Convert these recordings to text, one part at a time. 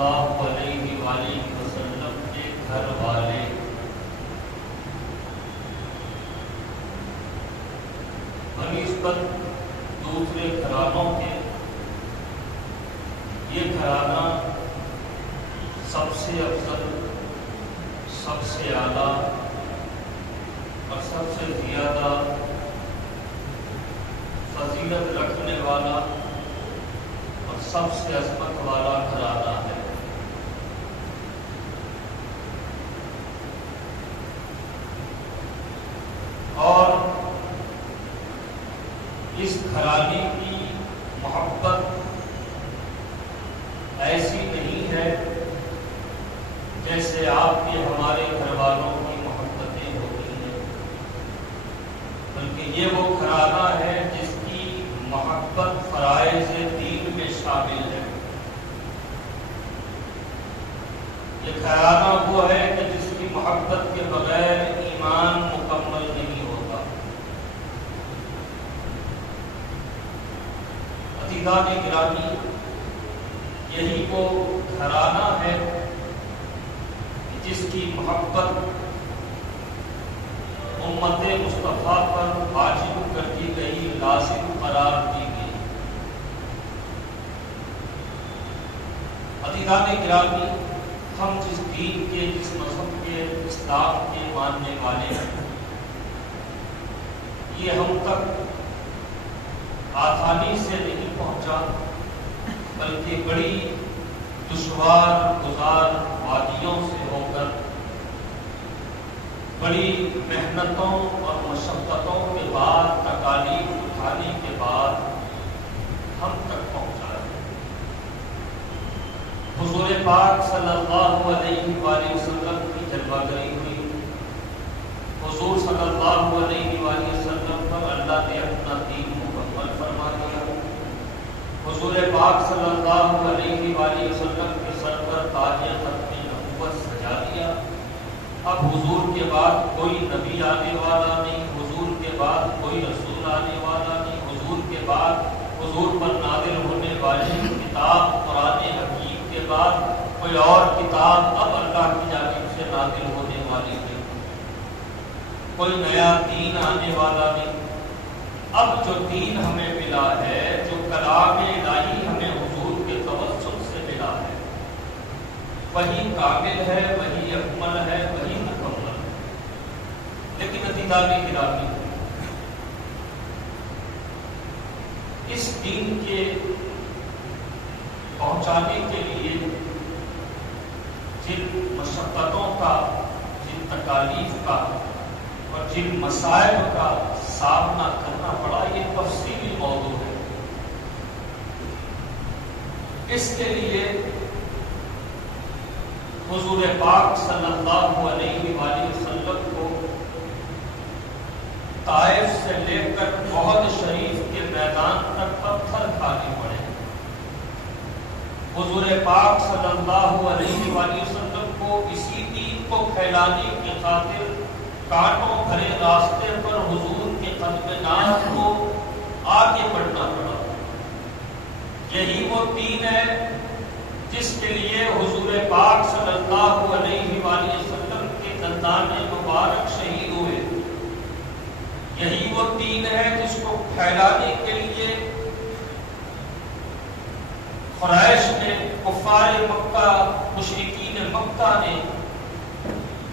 اللہ علیہ وآلہ وسلم کے گھر والے بنسبت دوسرے گھرانوں کے یہ گھرانہ سب سے افضل، سب سے اعلیٰ اور سب سے زیادہ فضیلت رکھنے والا اور سب سے عظمت والا گھرانہ ہے۔ اور اس گھرانے کی محبت ایسی نہیں ہے جیسے آپ کے ہمارے گھر والوں کی محبتیں ہوتی ہیں، بلکہ یہ وہ گھرانہ ہے جس کی محبت فرائض دین میں شامل ہے۔ یہ گھرانہ وہ ہے کہ جس کی محبت کے بغیر ایمان مکمل نہیں ہوتا۔ عزیزان گرامی، یہی وہ گھرانہ ہے جس کی محبت امت مصطفیٰ پر واجب کر دی گئی، لازم قرار دی گئی۔ عزیزان گرامی، ہم جس دین کے، جس مذہب کے، اسلام کے ماننے والے ہیں، یہ ہم تک آسانی سے نہیں پہنچا، بلکہ بڑی دشوار گزار وادیوں سے ہو کر، بڑی محنتوں اور مشقتوں کے بعد، تکالیف اٹھانے کے بعد ہم تک پہنچا ہے۔ حضور پاک صلی اللہ علیہ وآلہ وسلم کی جلوہ گری ہوئی، حضور صلی اللہ علیہ وآلہ وسلم پر اللہ نے اپنا دین مکمل فرما دیا۔ حضور پاک صلی اللہ علیہ وآلہ وسلم کے سر پر تاج ختم نبوت سجا دیا۔ اب حضور کے بعد کوئی نبی آنے والا نہیں، حضور کے بعد کوئی رسول آنے والا نہیں، حضور کے بعد حضور پر نازل ہونے والی کتاب قرآن حکیم کے بعد کوئی اور کتاب اب اللہ کی جانب سے نازل ہونے والی نہیں، کوئی نیا دین آنے والا نہیں۔ اب جو دین ہمیں ملا ہے، جو کلام الہی ہمیں حضور کے توسط سے ملا ہے، وہی کامل ہے، وہی اکمل ہے، وہی مکمل ہے۔ لیکن عزیزان گرامی، اس دین کے پہنچانے کے لیے جن مشقتوں کا، جن تکالیف کا اور جن مسائل کا سامنا کرنا پڑا، یہ تفصیلی موضوع ہے۔ اس کے لیے حضور پاک صلی اللہ علیہ وآلہ وسلم کو طائف سے لے کر عہد شریف کے میدان تک پتھر کھانے پڑے۔ حضور پاک صلی اللہ علیہ وآلہ وسلم کو اسی دین کو پھیلانے کی خاطر کانٹوں بھرے راستے پر حضور کے قدم ناز کو آگے بڑھنا پڑا۔ یہی وہ دین ہے جس کے لیے حضور پاک صلی اللہ علیہ وآلہ وسلم کے دندان مبارک شہید ہوئے۔ یہی وہ دین ہے جس کو پھیلانے کے لیے قریش نے، کفار مکہ، مشرکین مکہ نے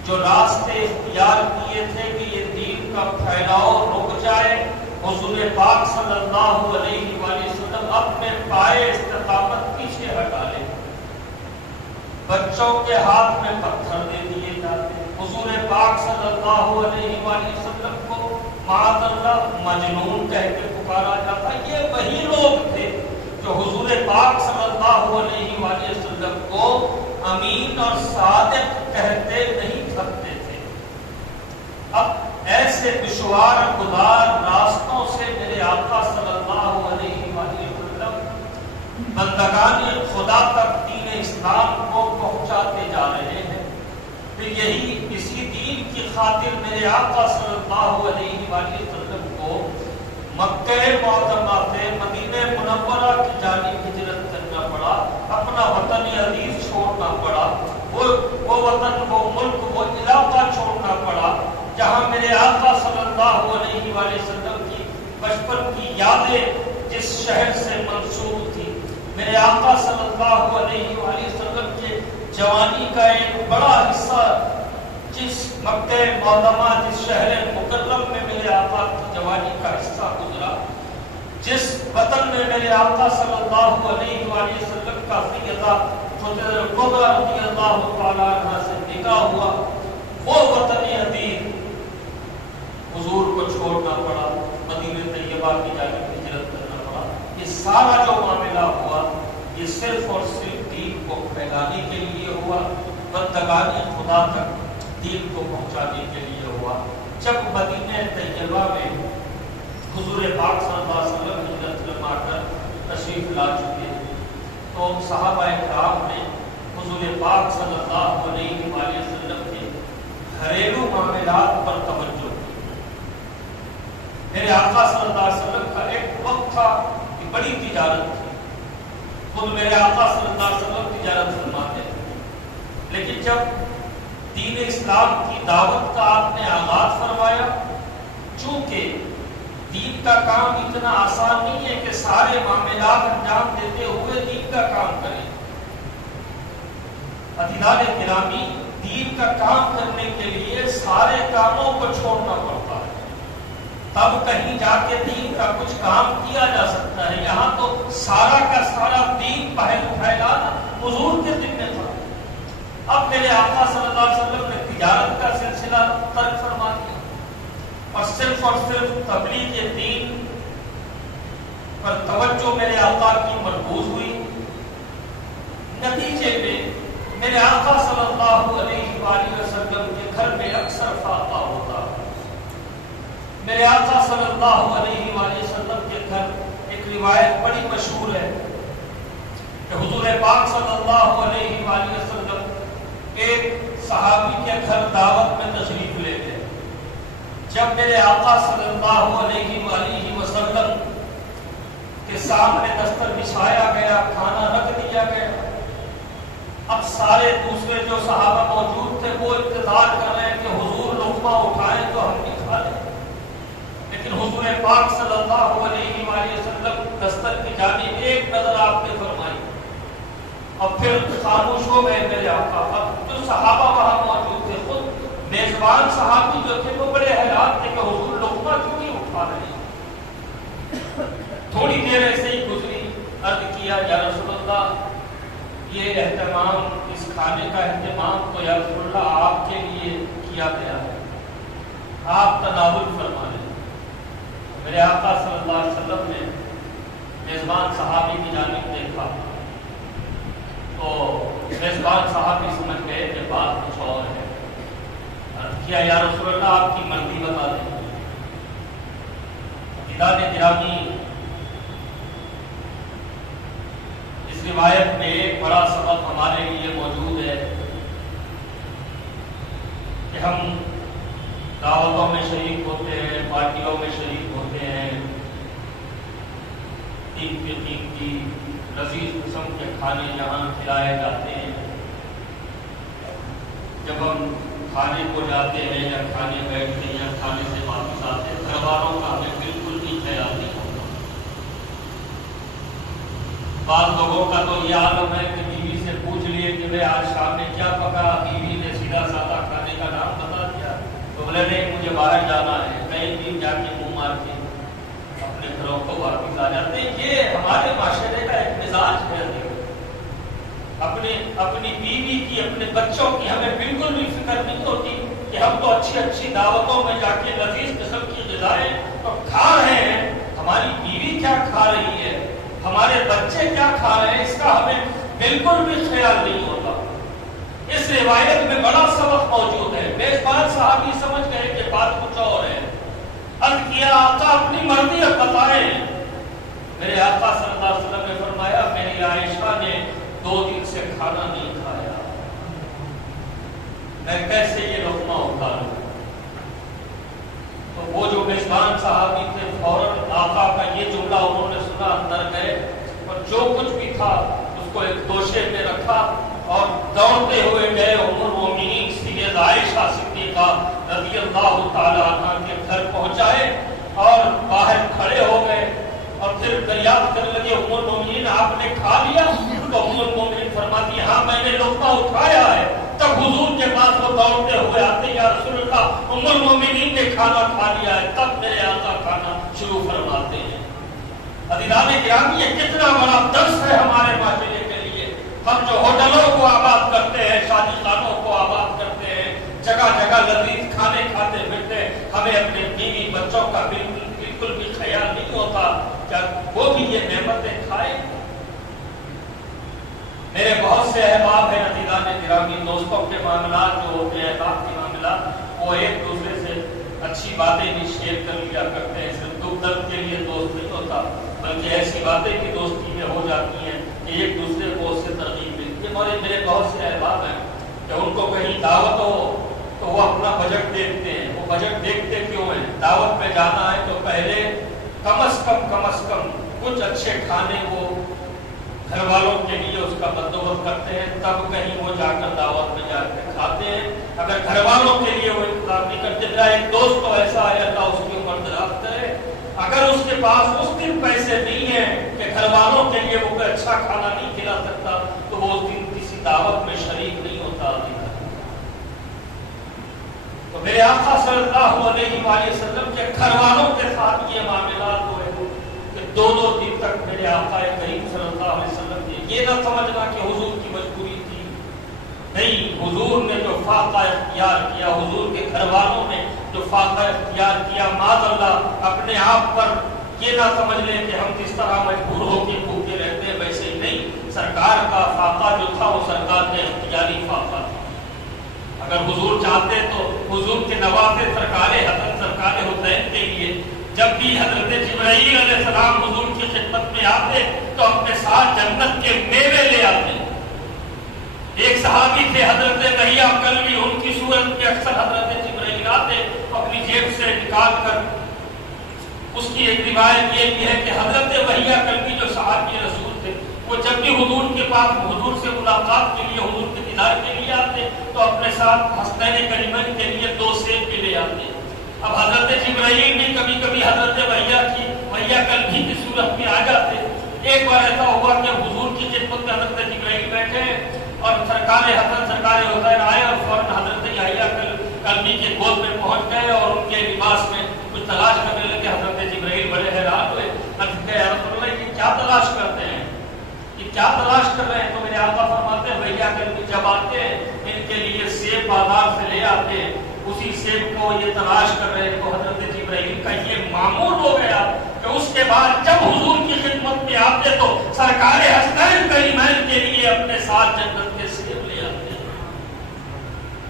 جو راستے اختیار کیے تھے کہ یہ دین کا پھیلاؤ رک جائے، حضور پاک صلی اللہ علیہ وآلہ وسلم اپنے پائے استقامت پیچھے ہٹا لے۔ بچوں کے ہاتھ میں پتھر دے دیے جاتے، حضور پاک صلی اللہ علیہ وآلہ وسلم کو معاذ اللہ مجنون کہہ کے پکارا جاتا۔ یہ وہی لوگ تھے جو حضور پاک صلی اللہ علیہ وآلہ وسلم کو امین اور صادق کہتے نہیں تھکتے تھے۔ اب ایسے دشوار گزار راستوں سے میرے آقا صلی اللہ علیہ وآلہ وسلم بندگان خدا تک دین اسلام کو پہنچاتے جا رہے ہیں۔ پھر یہی اسی دین کی خاطر میرے آقا صلی اللہ علیہ وآلہ وسلم کو مکہ معظمہ سے مدینہ منورہ کی جانب ہجرت کرنا پڑا، اپنا وطن عزیز چھوڑ وہ وطن، وہ ملک، وہ علاقہ چھوڑنا پڑا جہاں میرے آقا صلی اللہ علیہ وآلہ وسلم کی بچپن کی یادیں جس شہر سے منسوب تھی، میرے آقا صلی اللہ علیہ وآلہ وسلم کے جوانی کا ایک بڑا حصہ جس مکہ معظمہ، جس شہر مکرم میں میرے آقا کی جوانی کا حصہ گزرا، جس وطن میں میرے آقا صلی اللہ علیہ وآلہ وسلم کا فیضہ حضرت القدرہ رضی اللہ تعالیٰ عنہ سے نکاح ہوا، وہ وطن عتیق حضور کو چھوڑنا پڑا، مدینہ طیبہ کی جانب ہجرت کرنا پڑا۔ یہ سارا جو معاملہ ہوا یہ صرف اور صرف دین کو پھیلانے کے لیے ہوا، بندگانی خدا تک دین کو پہنچانے کے لیے ہوا۔ جب مدینہ طیبہ میں حضور پاک صلی اللہ علیہ وسلم ہجرت فرما کر تشریف لا چکے تو صحابہ کرام نے حضور پاک صلی اللہ علیہ وآلہ وسلم کے گھریلو معاملات پر توجہ کی۔ میرے آقا صلی اللہ علیہ وسلم کا ایک وقت تھا کہ بڑی تجارت تھی، خود میرے آقا صلی اللہ علیہ وسلم تجارت فرماتے ہیں، لیکن جب دین اسلام کی دعوت کا آپ نے آغاز فرمایا، چونکہ دین کا کام اتنا آسان نہیں ہے کہ سارے معاملات انجام دیتے ہوئے دین کا کام کریں۔ عزیزان گرامی، دین کا کام کرنے کے لیے سارے کاموں کو چھوڑنا پڑتا ہے، تب کہیں جا کے دین کا کچھ کام کیا جا سکتا ہے۔ یہاں تو سارا کا سارا دین پھیلانا حضور کے ذمہ تھا۔ اب میرے آقا صلی اللہ علیہ وسلم نے تجارت کا سلسلہ ترک فرما دیا اور صرف تبلیغ دین پر توجہ میرے آقا کی مرکوز ہوئی۔ نتیجے میں میرے آقا صلی اللہ علیہ وآلہ وسلم کے گھر میں اکثر فاقہ ہوتا۔ میرے آقا صلی اللہ علیہ وآلہ وسلم کے گھر ایک روایت بڑی مشہور ہے کہ حضور پاک صلی اللہ علیہ وآلہ وسلم ایک صحابی کے گھر دعوت میں تشریف لے گئے۔ جب میرے آقا صلی اللہ علیہ وآلہ وسلم کے سامنے دستر بچھایا گیا، کھانا رکھ دیا گیا، اب سارے دوسرے جو صحابہ موجود تھے وہ انتظار کر رہے ہیں کہ حضور لقمہ اٹھائیں تو ہم بھی کھا لیں، لیکن حضور پاک صلی اللہ علیہ وآلہ وسلم دستر کی جانب ایک نظر آپ نے فرمائی اور پھر خاموش ہو گئے میرے آقا۔ اب جو صحابہ وہاں موجود تھے، خود میزبان صحابی جو تھے وہ بڑے حیران تھے کہ حضور لقمہ کیوں نہیں اٹھا رہے۔ تھوڑی دیر ایسے ہی گزری، عرض کیا یا رسول اللہ یہ اہتمام، اس کھانے کا اہتمام تو یا رسول اللہ آپ کے لیے کیا گیا ہے، آپ تناول فرما لیں۔ میرے آقا صلی اللہ علیہ وسلم نے میزبان صحابی کی جانب دیکھا تو میزبان صحابی سمجھ گئے کہ بات کچھ اور ہے، کیا یا رسول اللہ آپ کی مرضی بتا دیں۔ عزیزان گرامی، اس روایت میں ایک بڑا سبق ہمارے لیے موجود ہے کہ ہم دعوتوں میں شریک ہوتے ہیں، پارٹیوں میں شریک ہوتے ہیں، کی لذیذ قسم کے کھانے یہاں کھلائے جاتے ہیں، جب ہم کھانے کو جاتے ہیں یا کھانے بیٹھتے ہیں یا کھانے سے واپس آتے ہیں، گھر والوں کا ہمیں بالکل بھی خیال نہیں ہوتا۔ بعض لوگوں کا تو یہ عالم ہے کہ بیوی سے پوچھ لیے کہ بھائی آج شام میں کیا پکا، بیوی نے سیدھا سادہ کھانے کا نام بتا دیا تو بولے نہیں مجھے باہر جانا ہے، کئی دن جا کے منہ مار کے اپنے گھروں کو واپس آ جاتے ہیں۔ یہ ہمارے معاشرے کا ایک مزاج ہے، اپنی بیوی کی، اپنے بچوں کی ہمیں بالکل بھی فکر نہیں ہوتی کہ ہم تو اچھی دعوتوں میں جا کے لذیذ قسم کی غذائیں تو کھا رہے ہیں، ہماری بیوی کیا کھا رہی ہے، ہمارے بچے کیا کھا رہے ہیں، اس کا ہمیں بالکل بھی خیال نہیں ہوتا۔ اس روایت میں بڑا سبق موجود ہے۔ میزبان صحابی سمجھ گئے کہ بات کچھ اور ہے، عرض کیا آقا اپنی مرضی اب بتائیں۔ میرے آقا صلی اللہ علیہ وسلم نے فرمایا میری عائشہ نے 2 دن سے کھانا نہیں کھایا، میں کیسے یہ لقمہ اتاروں؟ تو وہ جو میزبان صحابی تھے فوراً آقا کا یہ جملہ انہوں نے سنا، اندر گئے اور جو کچھ بھی تھا اس کو ایک توشے پہ رکھا اور دوڑتے ہوئے گئے ام اللہ تعالی عنہ کے گھر پہنچائے اور باہر کھڑے ہو گئے اور پھر دریافت کرنے لگے ام المومنین آپ نے کھا لیا؟ تو ام المومنین فرماتی ہاں میں نے لقمہ اٹھایا ہے۔ تب حضور کے پاس وہ دوڑتے ہوئے آتے یا رسول اللہ ام المومنین نے کھانا کھا لیا ہے۔ تب میرے آقا کھانا شروع فرماتے ہیں۔ عزیزان گرامی یہ کتنا بڑا درس ہے ہمارے معاشرے کے لیے۔ ہم جو ہوٹلوں کو آباد کرتے ہیں، شادی خانوں کو آباد کرتے ہیں، جگہ جگہ لذیذ کھانے کھاتے پھرتے، ہمیں اپنے بیوی بچوں کا بالکل بھی خیال نہیں ہوتا کیا وہ بھی یہ نعمتیں کھائے۔ میرے بہت سے احباب ہیں عزیزان گرامی، دوستوں کے معاملات جو ہوتے ہیں، احباب کے معاملات، وہ ایک دوسرے سے اچھی باتیں بھی شیئر کر لیا کرتے ہیں۔ صرف دکھ درد کے لیے دوست نہیں ہوتا بلکہ ایسی باتیں بھی دوستی میں ہو جاتی ہیں کہ ایک دوسرے کو اس سے ترغیب ملتی ہے۔ میرے بہت سے احباب ہیں کہ ان کو کہیں دعوت ہو تو وہ اپنا بجٹ دیکھتے ہیں۔ وہ بجٹ دیکھتے کیوں ہیں؟ دعوت میں جانا ہے تو پہلے کم از کم کچھ اچھے کھانے وہ گھر والوں کے لیے اس کا بندوبست کرتے ہیں، تب کہیں وہ جا کر دعوت میں جا کے کھاتے ہیں۔ اگر گھر والوں کے لیے وہ انتظام نہیں کرتے، میرا ایک دوست تو ایسا ہے، اللہ اس کے اوپر دراز کرے، اگر اس کے پاس اس دن پیسے نہیں ہیں کہ گھر والوں کے لیے وہ کوئی اچھا کھانا نہیں کھلا سکتا تو وہ اس دن کسی دعوت میں شریک نہیں ہوتا۔ تو میرے آقا صلی اللہ علیہ وآلہ وسلم کے گھر والوں کے ساتھ یہ معاملات ہوئے کہ دو دن تک میرے آقا کریم صلی اللہ علیہ وسلم نے یہ نہ سمجھنا کہ حضور کی مجبوری تھی، نہیں، حضور نے جو فاقہ اختیار کیا، حضور کے گھر والوں نے جو فاقہ اختیار کیا، معاذ اللہ اپنے آپ پر یہ نہ سمجھ لیں کہ ہم جس طرح مجبور ہو کے بھوکے رہتے ہیں ویسے ہی نہیں، سرکار کا فاقہ جو تھا وہ سرکار کے اختیاری فاقہ تھا۔ اگر حضور چاہتے تو حضور کے نوافے سرکار حسن سرکار حسین کے لیے جب بھی حضرت جبرائیل علیہ السلام حضور کی خدمت میں آتے تو اپنے ساتھ جنت کے میوے لے آتے۔ ایک صحابی تھے حضرت وحیہ کلبی، ان کی صورت میں اکثر حضرت جبرائیل آتے اپنی جیب سے نکال کر۔ اس کی ایک روایت یہ بھی ہے کہ حضرت وحیہ کلبی جو صحابی رسول تھے وہ جب بھی حضور کے پاس حضور سے ملاقات کے لیے، حضور کے دیدار کے لیے آتے تو اپنے ساتھ حسنین کریمین کے لیے 2 سیب بھی لے آتے۔ اب حضرت جبرائیل بھی کبھی کبھی حضرت وحیہ کلبی کی صورت میں آ جاتے۔ ایک بار ایسا ہوا کہ حضور کی خدمت میں حضرت جبرائیل بیٹھے اور سرکار حسن سرکار حسین آئے اور فوراً حضرت وحیہ کلبی کے گود میں پہنچ گئے اور ان کے لباس میں کچھ تلاش کرنے لگے۔ حضرت جبرائیل بڑے حیران ہوئے، یا رسول اللہ یہ کیا تلاش کرتے ہیں، یہ کیا تلاش کر رہے ہیں؟ تو میرے آقا فرماتے ہیں وحیہ کلبی جب آتے ہیں ان کے لیے سیب بازار سے لے آتے ہیں، اسی سیب کو یہ تلاش کر رہے ہیں۔ تو حضرت جبرائیل کا یہ معمول ہو گیا کہ اس کے بعد جب حضور کی خدمت میں آتے تو سرکار حسنین کریمین کے لیے اپنے ساتھ جنت کے سیب لے آتے ہیں۔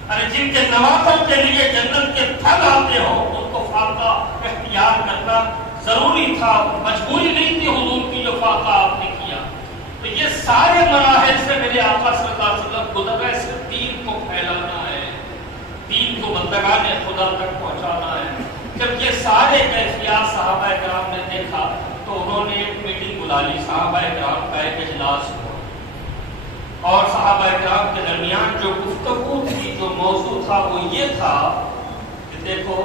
ارے جن کے نوافل کے لیے جنت کے پھل آتے ہوں ان کو فاقہ اختیار کرنا ضروری تھا، مجبوری نہیں تھی حضور کی جو فاقہ آپ نے کیا۔ تو یہ سارے مراحل سے میرے آقا صلی اللہ علیہ وسلم گزر گئے۔ صرف دین کو پھیلانا ہے، دین کو بندگان خدا تک پہنچانا ہے۔ جب یہ سارے کیفیات صحابہ کرام نے دیکھا تو انہوں نے ایک میٹنگ بلا لی، صحابہ کرام کا ایک اجلاس ہوا اور صحابہ کرام کے درمیان جو گفتگو تھی، جو موضوع تھا وہ یہ تھا کہ دیکھو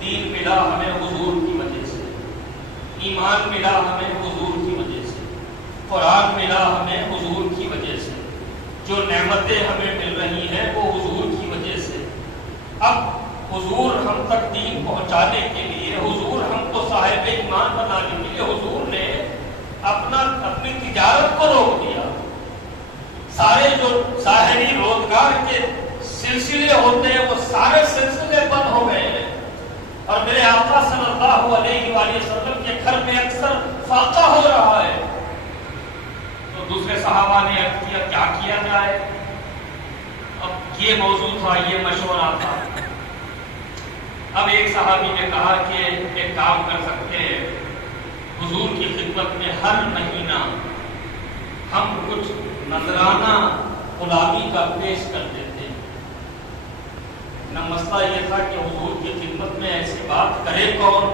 دین ملا ہمیں حضور کی وجہ سے، ایمان ملا ہمیں حضور کی وجہ سے، قرآن ملا ہمیں حضور کی وجہ سے، جو نعمتیں ہمیں مل رہی ہیں وہ حضور کی وجہ سے۔ اب حضور ہم تک دین پہنچانے کے لیے، حضور ہم کو صاحب ایمان بنانے کے لیے حضور نے اپنی تجارت کو روک دیا۔ سارے جو ظاہری روزگار کے سلسلے ہوتے ہیں وہ سارے سلسلے بند ہو گئے ہیں، اور میرے آقا صلی اللہ علیہ وآلہ وسلم کے گھر میں اکثر فاقہ ہو رہا ہے۔ تو دوسرے صحابہ نے عرض کیا کیا کیا جائے؟ اب یہ موضوع تھا، یہ مشورہ تھا۔ اب ایک صحابی نے کہا کہ ایک کام کر سکتے ہیں، حضور کی خدمت میں ہر مہینہ ہم کچھ نذرانہ غلامی کا پیش کر دیتے ہیں۔ نہ مسئلہ یہ تھا کہ حضور کی خدمت میں ایسی بات کرے کون،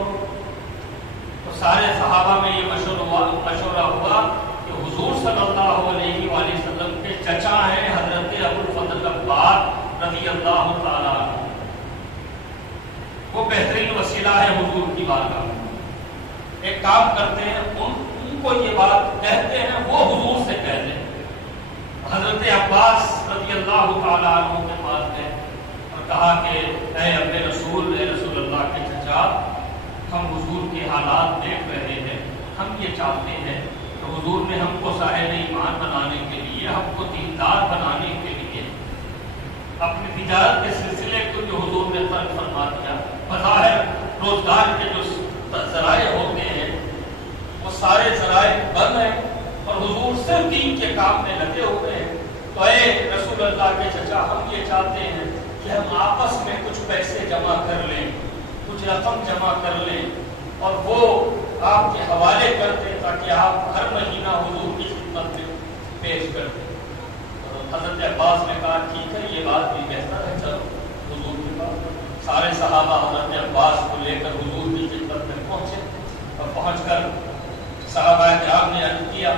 تو سارے صحابہ میں یہ مشورہ ہوا کہ حضور صلی اللہ علیہ وآلہ وسلم کے چچا ہیں حضرت ابو الفضل عباس رضی اللہ تعالیٰ عنہ، وہ بہترین وسیلہ ہے حضور کی بارگاہ میں۔ ایک کام کرتے ہیں، ان کو یہ بات کہتے ہیں، وہ حضور سے کہہ دیں۔ حضرت عباس رضی اللہ تعالیٰ عنہ کے پاس گئے اور کہا کہ اے اپنے رسول، اے رسول اللہ کے چچا، ہم حضور کے حالات دیکھ رہے ہیں، ہم یہ چاہتے ہیں کہ حضور نے ہم کو صاحب ایمان بنانے کے لیے، ہم کو دیندار بنانے کے لیے اپنی تجارت کے سلسلے کو جو حضور نے فرق فرما دیا، بظاہر روزگار کے جو ذرائع ہوتے ہیں وہ سارے ذرائع بند ہیں اور حضور صرف دین کے کام میں لگے ہوئے ہیں، تو اے رسول اللہ کے چچا، ہم یہ چاہتے ہیں کہ ہم آپس میں کچھ پیسے جمع کر لیں، کچھ رقم جمع کر لیں اور وہ آپ کے حوالے کر دیں تاکہ آپ ہر مہینہ حضور کی خدمت میں پیش کر دیں۔ حضرت عباس نے کہا ٹھیک ہے، یہ بات بھی بہتر ہے، چلو حضور کے پاس۔ سارے صحابہ حضرت عباس کو لے کر حضور کی خدمت میں پہنچے اور پہنچ کر صحابہ کرام نے عرض کیا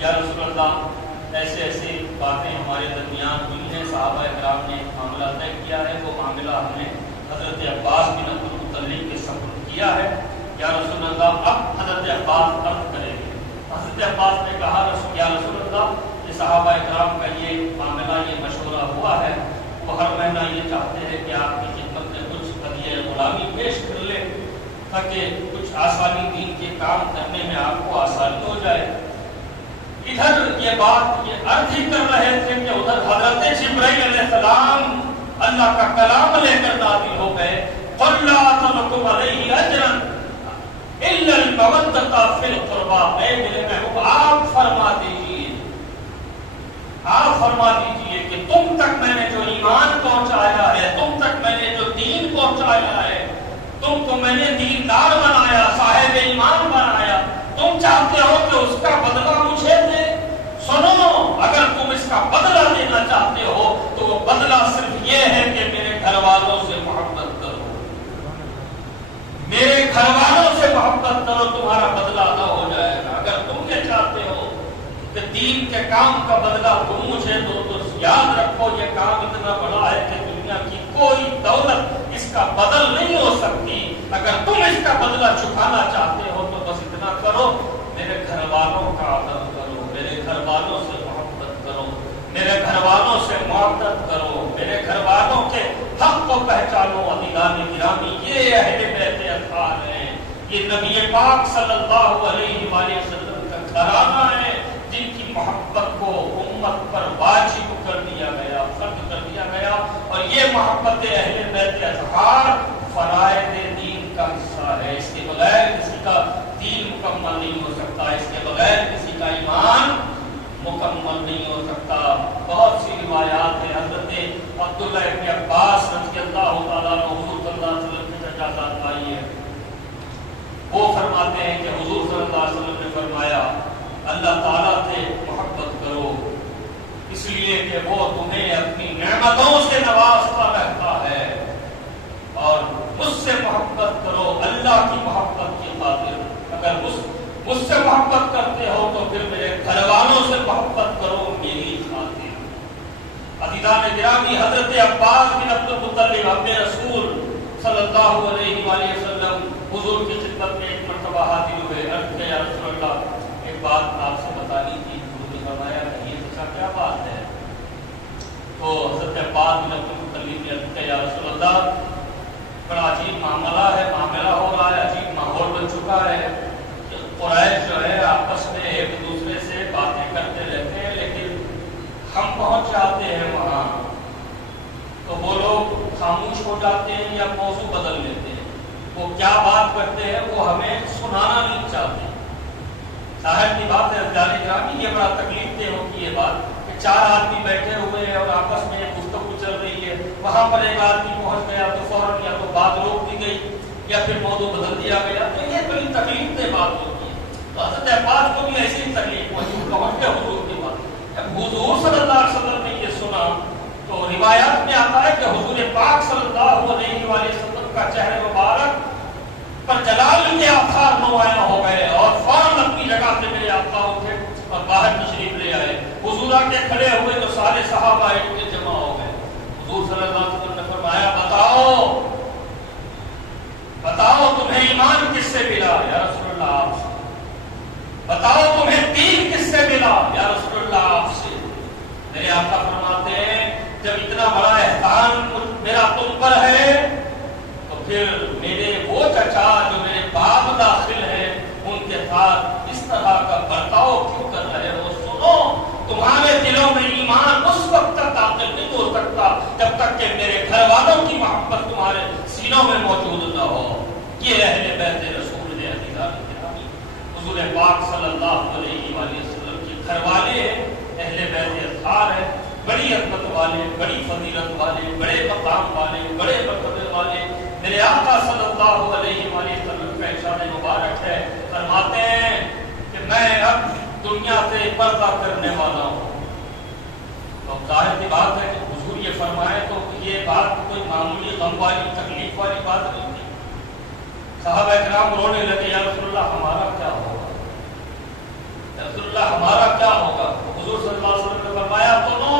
یا رسول اللہ ایسے ایسے باتیں ہمارے درمیان ہوئی ہیں، صحابہ کرام نے معاملہ طے کیا ہے، وہ معاملہ ہم نے حضرت عباس بن عبد المطلب کے سپرد کیا ہے، یا رسول اللہ اب حضرت عباس عرض کریں گے۔ حضرت عباس نے کہا یا رسول اللہ، کہ صحابہ کرام کا یہ معاملہ، یہ مشورہ ہوا ہے، وہ ہر مہینہ یہ چاہتے ہیں کہ آپ کی خدمت میں کچھ ہدیہ غلامی پیش کر لیں تاکہ کچھ آسانی دین کے کام کرنے میں آپ کو آسانی ہو جائے۔ ادھر یہ بات یہ عرض ہی کر رہے تھے کہ ادھر حضرت جبرائیل علیہ السلام اللہ کا کلام لے کر نازل ہو گئے، قُلْ لَا أَسْأَلُكُمْ عَلَيْهِ أَجْرًا إِلَّا الْمَوَدَّةَ فِي الْقُرْبَىٰ۔ اے میرے محبوب، آپ فرما دیجئے کہ تم تک میں نے جو ایمان پہنچایا ہے، تم تک میں نے جو دین پہنچایا ہے، تم کو میں نے دیندار بنایا، صاحب ایمان بنایا، تم چاہتے ہو کہ اس کا بدلہ مجھے دے؟ سنو، اگر تم اس کا بدلہ دینا چاہتے ہو تو وہ بدلہ صرف یہ ہے کہ میرے گھر والوں سے محبت کرو، میرے گھر والوں سے محبت کرو، تمہارا بدلہ ادا ہو جائے گا۔ اگر تم یہ چاہتے ہو کہ دین کے کام کا بدلہ تم مجھے دو تو یاد رکھو یہ کام اتنا بڑا ہے کہ دنیا کی کوئی دولت اس کا بدل نہیں ہو سکتی۔ اگر تم اس کا بدلہ چکانا چاہتے ہو تو بس اتنا کرو، میرے گھر والوں کا ادب کرو، میرے گھر والوں سے محبت کرو، میرے گھر والوں سے محبت کرو، میرے گھر والوں کے حق کو پہچانو۔ عزیزان گرامی، یہ اہل بیت اطہار ہیں، یہ نبی پاک صلی اللہ علیہ وآلہ وسلم کا گھرانہ ہے جن کی محبت کو امت پر واجب کر دیا گیا، فرض کر دیا گیا، اور یہ محبت اہل بیت اطہار فرائض دین کا حصہ ہے۔ اس کے بغیر کسی کا دین مکمل نہیں ہو سکتا، اس کے بغیر کسی کا ایمان مکمل نہیں ہو سکتا۔ بہت سی روایات ہیں، حضرت عبداللہ ابن عباس رضی اللہ تعالیٰ عنہ حضور صلی اللہ علیہ وسلم کی اجازت آئی ہے، وہ فرماتے ہیں کہ حضور صلی اللہ علیہ وسلم نے فرمایا اللہ تعالیٰ سے محبت کرو اس لیے کہ وہ تمہیں اپنی نعمتوں سے نوازتا رہتا ہے، اور مجھ سے محبت کرو اللہ کی محبت کی خاطر۔ اگر مجھ سے محبت کرتے ہو تو پھر میرے گھر والوں سے محبت کرو میری خاطر۔ عزیزان گرامی، حضرت عباس بن عبد المطلب اپنے رسول صلی اللہ علیہ وآلہ وسلم حضور کی خدمت میں ایک مرتبہ حاضر ہوئے، عرض کیا یا رسول اللہ ایک بات آپ سے بتانی تھی۔ حضور نے فرمایا کہیے سچا کیا بات ہے؟ تو حضرت عباس بن عبد المطلب نے عرض کیا یا رسول اللہ بڑا عجیب معاملہ ہو رہا ہے، عجیب ماحول بن چکا ہے، قریش جو ہے آپس میں ایک دوسرے سے باتیں کرتے رہتے ہیں، لیکن ہم پہنچ جاتے ہیں وہاں تو وہ لوگ خاموش ہو جاتے ہیں یا موضوع بدل لیتے ہیں، وہ کیا بات کرتے ہیں وہ ہمیں سنانا نہیں چاہتے۔ ظاہر کی بات ہے جانے گرامی، یہ بڑا تکلیف دہ ہوتی ہے بات کہ چار آدمی بیٹھے ہوئے ہیں اور آپس میں گفتگو چل رہی ہے، وہاں پر ایک آدمی پہنچ گیا تو فوراً یا تو بات روک دی گئی یا پھر موضوع بدل دیا گیا، تو یہ بڑی تکلیف دہ بات ہوتی ہے۔ تو حضرت عباس کو بھی ایسی تکلیف ہوئی، پہنچ گیا حضور کے پاس، جب حضور صلی اللہ علیہ وسلم نے یہ سنا تو روایات میں آتا ہے کہ حضور پاک صلی اللہ علیہ وآلہ وسلم کا چہرہ مبارک پر جلال کے آثار نمایاں ہو گئے اور فوراً اپنی جگہ سے میرے آقا اٹھے اور باہر تشریف لے آئے۔ حضور آ کے کھڑے ہوئے تو سارے صحابہ ایک کے جمع ہو گئے۔ حضور صلی اللہ علیہ وسلم نے فرمایا بتاؤ دنیا میں موجود نہ ہو۔ یہ اہل بیت رسول ہے عزیزان گرامی، حضور پاک صلی اللہ علیہ وآلہ وسلم کے گھر والے ہیں، اہل بیت اطہار ہے، بڑی عظمت والے، بڑی فضیلت والے، بڑے مقام والے، بڑے مرتبے والے۔ میرے آقا صلی اللہ علیہ وآلہ وسلم کا ارشاد مبارک ہے، فرماتے ہیں کہ میں اب دنیا سے پردہ کرنے والا ہوں۔ تو ظاہر سی بات ہے کہ حضور یہ فرمائے تو یہ بات کوئی معمولی غم والی تکلیف والی بات نہیں تھی۔ صحابہ کرام رونے لگے، یا رسول اللہ ہمارا کیا ہوگا، یا رسول اللہ ہمارا کیا ہوگا؟ حضور صلی اللہ علیہ وسلم نے فرمایا سنو،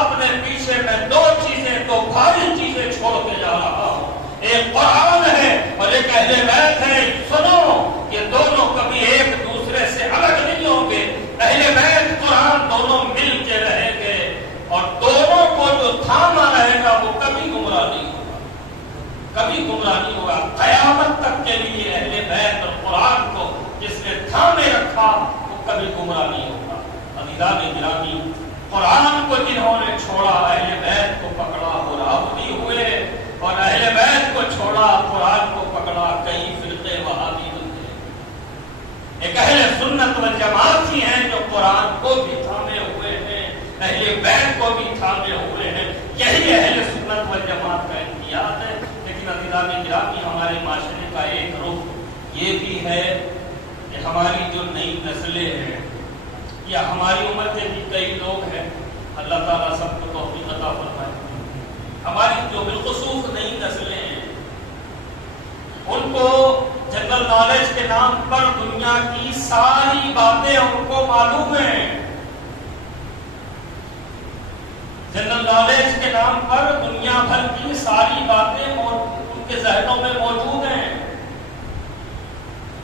اپنے پیچھے میں دو چیزیں، دو بھاری چیزیں چھوڑ کے جا رہا ہوں، ایک قرآن ہے اور ایک اہل بیت ہے۔ سنو، یہ دونوں کبھی ایک دوسرے سے الگ نہیں ہوں گے، اہل بیت قرآن دونوں مل کے رہیں گے، اور دونوں کو جو تھاما رہے گا وہ کبھی گمراہ نہیں ہوگا، کبھی گمراہ نہیں ہوگا۔ قیامت تک کے لیے اہل بیت اور قرآن کو جس نے تھامے رکھا وہ کبھی گمراہ نہیں ہوگا۔ عزیزان گرامی، قرآن کو جنہوں نے چھوڑا اہل بیت کو پکڑا وہ راہبی ہوئے، اور اہل بیت کو چھوڑا قرآن کو پکڑا کئی فرقے وہابی بن گئے۔ ایک اہل سنت والجماعت ہی ہیں جو قرآن کو بھی تھامے ہوئے ہیں، اہل بیت کو بھی تھامے ہوئے ہیں، یہی اہل سنت والجماعت کا امتیاز ہے۔ لیکن عزیزان گرامی، ہمارے معاشرے کا ایک رخ یہ بھی ہے کہ ہماری جو نئی نسلیں ہیں یا ہماری عمر کے بھی کئی لوگ ہیں، اللہ تعالیٰ سب کو توفیق عطا فرمائے، ہماری جو بالخصوص نئی نسلیں ہیں ان کو جنرل نالج کے نام پر دنیا کی ساری باتیں ان کو معلوم ہیں، جنرل نالج کے نام پر دنیا بھر کی ساری باتیں ان کے ذہنوں میں موجود ہیں۔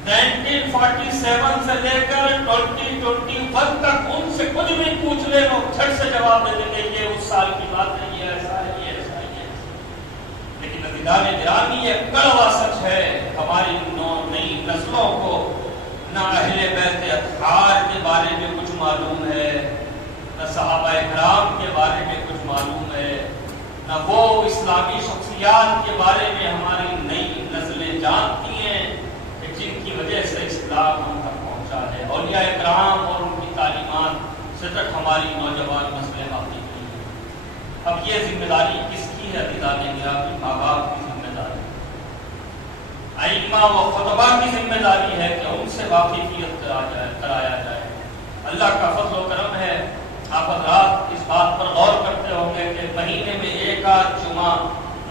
1947 سے لے کر 2021 تک ان سے کچھ بھی پوچھ لے وہ جھٹ سے جواب دے دیں گے، یہ اس سال کی بات ہے، یہ ایسا ہے، یہ ایسا ہے، یہ ایسا ہے۔ لیکن عزیزان گرامی، یہ کڑوا سچ ہے، ہماری نئی نسلوں کو نہ اہل بیت اطہار کے بارے میں کچھ معلوم ہے، نہ صحابہ کرام کے بارے میں کچھ معلوم ہے، نہ وہ اسلامی شخصیات کے بارے میں ہماری نئی نسلیں جانتی ہیں کہ جن کی وجہ سے اسلام ہم تک پہنچا ہے۔ اولیاء کرام اور ان کی تعلیمات سے تک ہماری نوجوان نسلیں واقف نہیں ہیں۔ اب یہ ذمہ داری کس کی ہے عزیزان گرامی؟ ماں باپ کی ذمہ داری، ائمہ و خطبہ کی ذمہ داری ہے کہ ان سے واقفیت کرایا جائے۔ اللہ کا فضل و کرم ہے، آپ حضرات اس بات پر غور کرتے ہوں گے کہ مہینے میں ایک آدھ جمعہ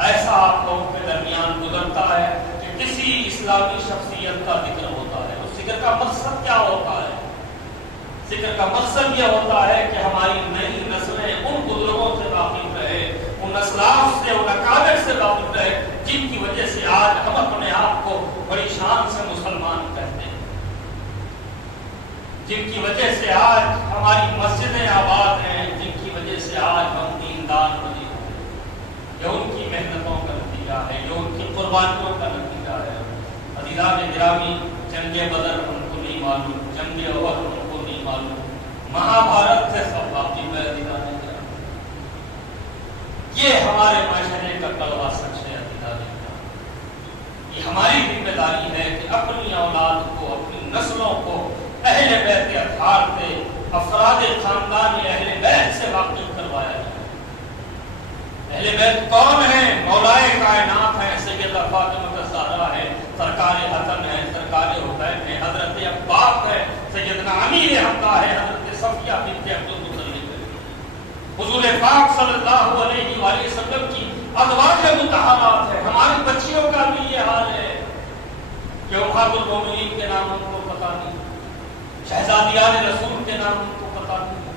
ایسا آپ لوگوں کے درمیان گزرتا ہے کہ کسی اسلامی شخصیت کا ذکر ہوتا ہے۔ اس ذکر کا مقصد کیا ہوتا ہے؟ ذکر کا مقصد یہ ہوتا ہے کہ ہماری نئی نسلیں ان بزرگوں سے واقف رہے، ان اسلاف سے، ان اکابر سے واقف رہے جن کی وجہ سے آج ہم اپنے آپ کو بڑی شان سے مسلمان کہتے ہیں، جن کی وجہ سے آج ہماری مسجدیں آباد ہیں، جن کی وجہ سے آج ہم دیندار بنے ہوئے ہیں۔ یہ ان کی محنتوں کا نتیجہ ہے، یہ ان کی قربانیوں کا نتیجہ ہے۔ عزیزان گرامی، جنگ بدر ہم کو نہیں معلوم، جنگ احد ہم کو نہیں معلوم، مہابھارت سے سب واقف ہے۔ عزیزان گرامی، یہ ہمارے معاشرے کا کڑوا سچ ہے۔ عزیزان گرامی، یہ ہماری ذمہ داری ہے کہ اپنی اولاد کو، اپنی نسلوں کو اہل بیت اطہار سے، افراد خاندان اہل بیت سے واقف کروایا جائے۔ اہل بیت کون ہیں؟ مولائے کائنات ہیں، سیدہ فاطمہ الزہرا ہے، سرکار حسن ہے، سرکار حسین ہے، حضرت عباس ہے، سیدنا امیر حمزہ ہے، حضرت صفیہ بنت عبد المطلب ہے، حضور پاک صلی اللہ علیہ وآلہ وسلم کی ازواج مطہرات ہے۔ ہماری بچیوں کا بھی یہ حال ہے کہ امہات المومنین کے نام ہم کو پتہ نہیں، شہزادیان رسول کے نام ان کو پتہ نہیں،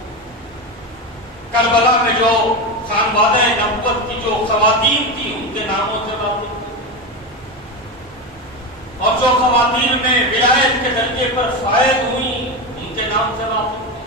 کربلا میں جو خانوادہ نبوت کی جو خواتین تھی ان کے ناموں سے واقف تھی، اور جو خواتین میں ولایت کے درجے پر فائد ہوئی ان کے نام سے واقف تھی۔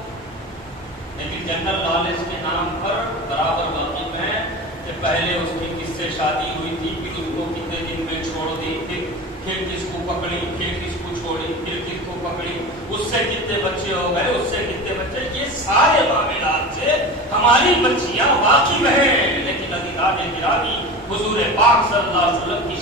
لیکن جنرل نالج کے نام پر برابر واقف ہیں کہ پہلے اس کی کس سے شادی ہوئی تھی، پھر اس کو کتنے دن میں چھوڑ دی، پھر کس کو پکڑی، پھر کس کو چھوڑی، پھر کس کو پکڑی، اس سے کتنے بچے ہو گئے، اس سے کتنے بچے، یہ سارے معاملات سے ہماری بچیاں واقف ہیں۔ لیکن عزیزان گرامی، حضور پاک صلی اللہ علیہ وسلم کی